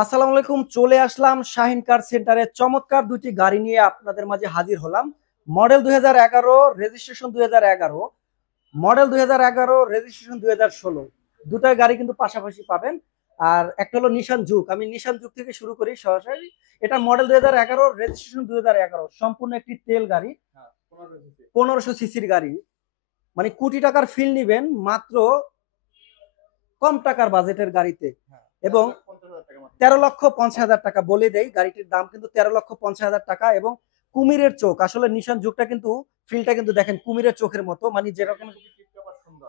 আসসালামু আলাইকুম। চলে আসলাম শাহিন কার সেন্টারে চমৎকার দুটি গাড়ি নিয়ে আপনাদের মাঝে হাজির হলাম। Model 2011, registration 2011, model 2011, registration 2016। দুটাই গাড়ি কিন্তু পাশাপাশি পাবেন। আর একটা হলো নিশান জুক। আমি নিশান জুক থেকে শুরু করি সরাসরি। এটা মডেল 2011, রেজিস্ট্রেশন 2011, সম্পূর্ণ একটি তেল গাড়ি। 1500 সিসির গাড়ি, মানে কোটি টাকার ফিল নিবেন মাত্র কম টাকার বাজেটের গাড়িতে। এবং 13,50,000 টাকা বলে দেই, গাড়িটির দাম কিন্তু 13,50,000 টাকা। এবং কুমিরের চোখ, আসলে নিশান জুকটা কিন্তু ফিলটা কিন্তু দেখেন কুমিরের চোখের মতো, মানে যেরকম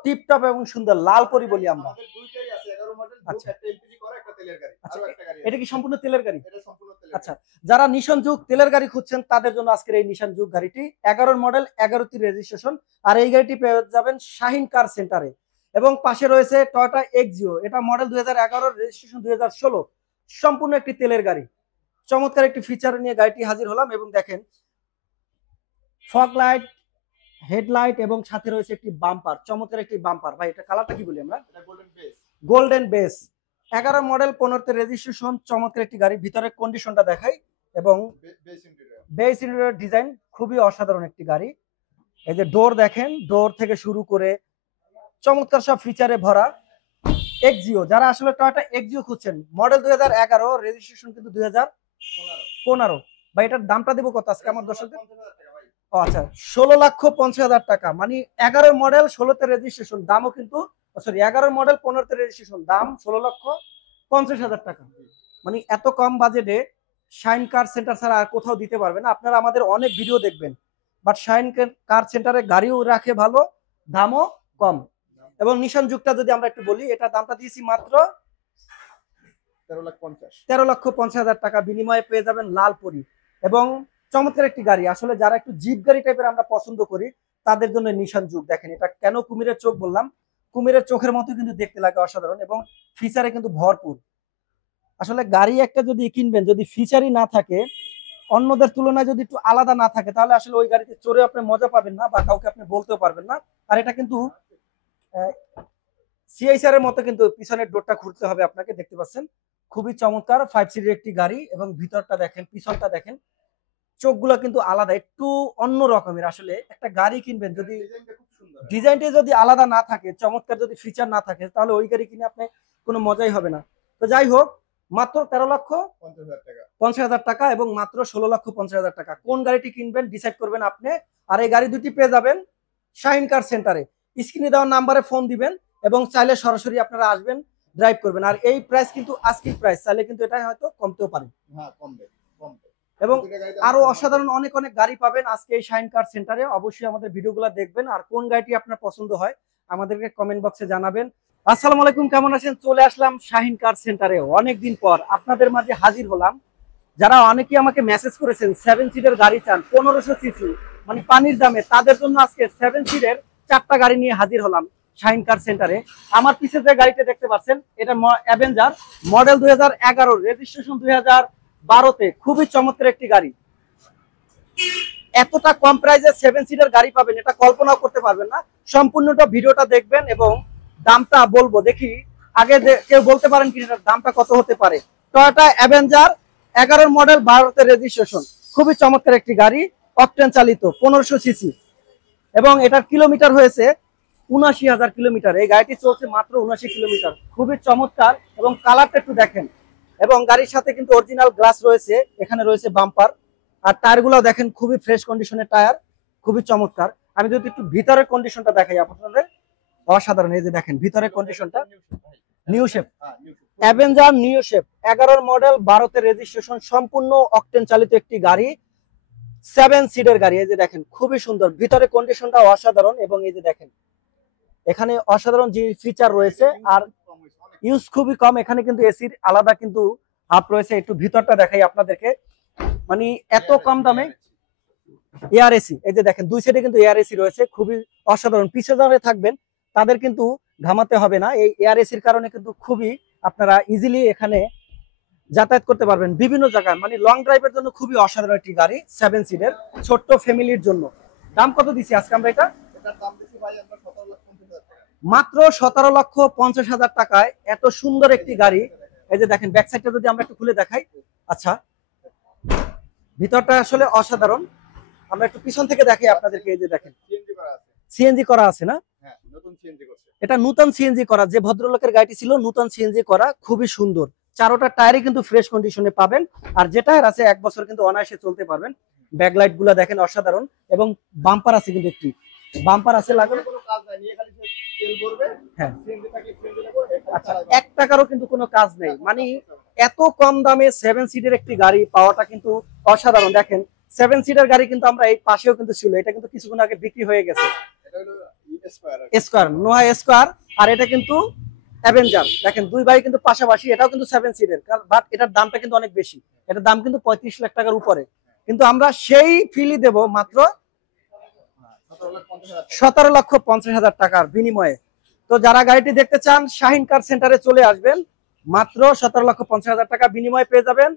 টিপটপ এবং সুন্দর, লাল পরি বলি আমরা। আচ্ছা, এটা কি সম্পূর্ণ তেলের গাড়ি? আচ্ছা, যারা নিশান জুক তেলের গাড়ি খুঁজছেন তাদের জন্য আজকের এই নিশান জুক গাড়িটি 11 মডেল, 11টি রেজিস্ট্রেশন। আর এই গাড়িটি পেয়ে যাবেন শাহিন কার সেন্টারে। এবং পাশে রয়েছে টয়োটা এক্সিও, এটা মডেল 2011, রেজিস্ট্রেশন 2016, সম্পূর্ণ একটি তেলের গাড়ি। চমৎকার একটি ফিচার নিয়ে গাড়িটি হাজির হলাম। এবং দেখেন ফগ লাইট, হেডলাইট এবং সাথে রয়েছে একটি বাম্পার, চমৎকার একটি বাম্পার। ভাই এটা কালারটা কি বলি আমরা? Golden base. 11 মডেল, 15তে রেজিস্ট্রেশন, চমৎকার একটি গাড়ি। ভিতরের কন্ডিশনটা দেখাই। এবং বেস ইন্টেরিয়র ডিজাইন খুবই অসাধারণ একটি গাড়ি। এই যে ডোর দেখেন, ডোর থেকে শুরু করে চমৎকার সব ফিচারে ভরা এক্সিও। যারা আসলে টয়োটা এক্সিও খুঁজছেন, মডেল 2011, রেজিস্ট্রেশন কিন্তু 2015। ভাই এটার দামটা দেবো কত আজকে আমার দর্শকদের? ও আচ্ছা, 16,50,000 টাকা। মানে 11 মডেল, 16তে রেজিস্ট্রেশন, দামও কিন্তু সরি 11 মডেল, 15তে রেজিস্ট্রেশন, দাম 16,50,000 টাকা। মানে এত কম বাজেটে শাইন কার সেন্টার ছাড়া আর কোথাও দিতে পারবে না। আপনারা আমাদের অনেক ভিডিও দেখবেন, বাট শাইন কার সেন্টারে গাড়িও রাখে ভালো, দামও কম। এবং নিশান যুগটা যদি আমরা একটু বলি, এটা দামটা দিয়েছি মাত্র 13,50,000 টাকা। বিনিময়ে পেয়ে যাবেন লাল পরি। এবং চমৎকার একটি গাড়ি, আসলে যারা একটু জিপ গাড়ি টাইপের আমরা পছন্দ করি তাদের জন্য নিশান যুগ। দেখেন এটা কেন কুমিরের চোখ বললাম, কুমিরের চোখের মতো কিন্তু দেখতে লাগে, অসাধারণ। এবং ফিচারে কিন্তু ভরপুর। আসলে গাড়ি একটা যদি কিনবেন, যদি ফিচারই না থাকে, অন্যদের তুলনায় যদি একটু আলাদা না থাকে, তাহলে আসলে ওই গাড়িতে চড়ে আপনি মজা পাবেন না, বা কাউকে আপনি বলতেও পারবেন না। আর এটা কিন্তু সিআইসার এর মতো কিন্তু পিছনের ডোরটা খুলতে হবে আপনাকে, দেখতে পাচ্ছেন। খুবই চমৎকার 5 সিটের একটি গাড়ি। এবং ভিতরটা দেখেন, পিছনটা দেখেন, চোখগুলো কিন্তু আলাদা, একটু অন্য রকমের। আসলে একটা গাড়ি কিনবেন, যদি ডিজাইনটা যদি আলাদা না থাকে, চমৎকার যদি ফিচার না থাকে, তাহলে ওই গাড়ি কিনে আপনি কোনো মজাই হবে না। তো যাই হোক, মাত্র 13,50,000 টাকা এবং মাত্র 16,50,000 টাকা। কোন গাড়িটি কিনবেন ডিসাইড করবেন আপনি। আর এই গাড়ি দুটি পেয়ে যাবেন শাহিন কার সেন্টারে। স্ক্রিনে দেওয়া নাম্বারে ফোন দিবেন এবং চাইলে সরাসরি আপনারা আসবেন, ড্রাইভ করবেন। আর এই প্রাইস কিন্তু আজকের প্রাইস, চাইলে কিন্তু এটা হয়তো কমতেও পারে। এবং আরো অসাধারণ অনেক অনেক গাড়ি পাবেন আজকে এই শাহিন কার সেন্টারে। অবশ্যই আমাদের ভিডিওগুলো দেখবেন, আর কোন গাড়িটি আপনার পছন্দ হয় আমাদেরকে কমেন্ট বক্সে জানাবেন। আসসালামু আলাইকুম, কেমন আছেন? চলে আসলাম শাহিন কার সেন্টারে, অনেকদিন পর আপনাদের মাঝে হাজির হলাম। যারা অনেকে আমাকে মেসেজ করেছেন 7 সিটের গাড়ি চান 1500 সিসি, মানে পানির দামে, তাদের জন্য আজকে 7 সিটের 4টা গাড়ি নিয়ে হাজির হলাম শাহিন কার সেন্টারে। আমার পিছে যে গাড়িটা দেখতে পাচ্ছেন, এটা অ্যাভেঞ্জার, মডেল 2011, রেজিস্ট্রেশন 2012তে। খুবই চমৎকার একটি গাড়ি। এতটা কম প্রাইসে 7 সিটের গাড়ি পাবেন, এটা কল্পনাও করতে পারবেন না। সম্পূর্ণটা ভিডিওটা দেখবেন এবং দামটা বলবো, দেখি আগে কেউ বলতে পারেন কি এটার দামটা কত হতে পারে। টয়োটা অ্যাভেঞ্জার, 11 মডেল, 12তে রেজিস্ট্রেশন, খুবই চমৎকার একটি গাড়ি, অকটেন চালিত, 1500 সিসি। এবং এটার কিলোমিটার হয়েছে 79,000 কিলোমিটার। এই গাড়িটি চলছে মাত্র 79 কিলোমিটার। খুবই চমৎকার। এবং কালারটা একটু দেখেন। এবং গাড়ির সাথে কিন্তু অরিজিনাল গ্লাস রয়েছে, এখানে রয়েছে বাম্পার। আর টায়ারগুলো দেখেন, খুবই ফ্রেশ কন্ডিশনের টায়ার, খুবই চমৎকার। আমি যদি একটু ভিতরের কন্ডিশনটা দেখাই আপনাদের, অসাধারণ। এই যে দেখেন ভিতরের কন্ডিশনটা, new shape Avenger, new shape, 11 model, 12তে রেজিস্ট্রেশন, সম্পূর্ণ অকটেন চালিত একটি গাড়ি, 7 সিটের গাড়ি। এই যে দেখেন খুবই সুন্দর, ভিতরে কন্ডিশনটা অসাধারণ। এবং এই যে দেখেন এখানে অসাধারণ যে ফিচার রয়েছে, আর ইউজ খুবই কম। এখানে কিন্তু এসির আলাদা কিন্তু হাফ রয়েছে। একটু ভিতরটা দেখাই আপনাদেরকে, মানে এত কম দামে এয়ার এসি। এই যে দেখেন দুই সাইডে কিন্তু এয়ার এসি রয়েছে, খুবই অসাধারণ। পিছে যারা থাকবেন তাদের কিন্তু ঘামাতে হবে না, এই এয়ার এসির কারণে কিন্তু খুবই আপনারা ইজিলি এখানে যাতায়াত করতে পারবেন বিভিন্ন জায়গায়। মানে লং ড্রাইভের জন্য খুবই অসাধারণ একটি গাড়ি, 7 সিটের, ছোট্ট ফ্যামিলির জন্য। দাম কত দিচ্ছি আজকে আমরা? মাত্র 17,50,000 টাকায় এত সুন্দর একটি গাড়ি এই যে দেখেন ব্যাক সাইডটা যদি আমরা একটু খুলে দেখাই। আচ্ছা, ভিতরটা আসলে অসাধারণ। আমরা একটু পিছন থেকে দেখাই আপনাদেরকে। এই যে দেখেন সিএনজি করা আছে না? হ্যাঁ, নতুন সিএনজি করছে। এটা নতুন সিএনজি করা, যে ভদ্রলোকের গাড়িটি ছিল নতুন সিএনজি করা, খুবই সুন্দর। চারোটা টায়ারই কিন্তু ফ্রেশ কন্ডিশনে পাবেন, আর যে টায়ার আছে 1 বছর কিন্তু অনায়াসে চলতে পারবেন। ব্যাকলাইট গুলা দেখেন অসাধারণ, এবং বাম্পার আছে কিন্তু একটি বাম্পার আছে লাগানো, কোনো কাজ নাই, নিয়ে খালি তেল ভরবে। হ্যাঁ সিএনজি থাকলে সিএনজি নেবো। আচ্ছা, 1 টাকারও কিন্তু কোনো কাজ নেই। মানে এত কম দামে 7 সিটের একটি গাড়ি পাওয়াটা কিন্তু অসাধারণ। দেখেন 7 সিটের গাড়ি কিন্তু আমরা এই পাশেও কিন্তু ছিল, এটা কিন্তু কিছুক্ষণ আগে বিক্রি হয়ে গেছে। এটা হলো স্কয়ার, স্কয়ার, নোহা স্কয়ার। আর এটা কিন্তু অ্যাভেঞ্জার। দেখেন দুই ভাই কিন্তু পাশাপাশি, এটাও কিন্তু 7 সিটের, বাট এটার দামটা কিন্তু অনেক বেশি। এটার দাম কিন্তু 35 লাখ টাকার উপরে, কিন্তু আমরা সেই ফিলই দেব মাত্র 17,50,000 টাকার বিনিময়ে। তো যারা গাড়িটি দেখতে চান শাহিন কার সেন্টারে চলে আসবেন, মাত্র 17,50,000 টাকা বিনিময়ে পেয়ে যাবেন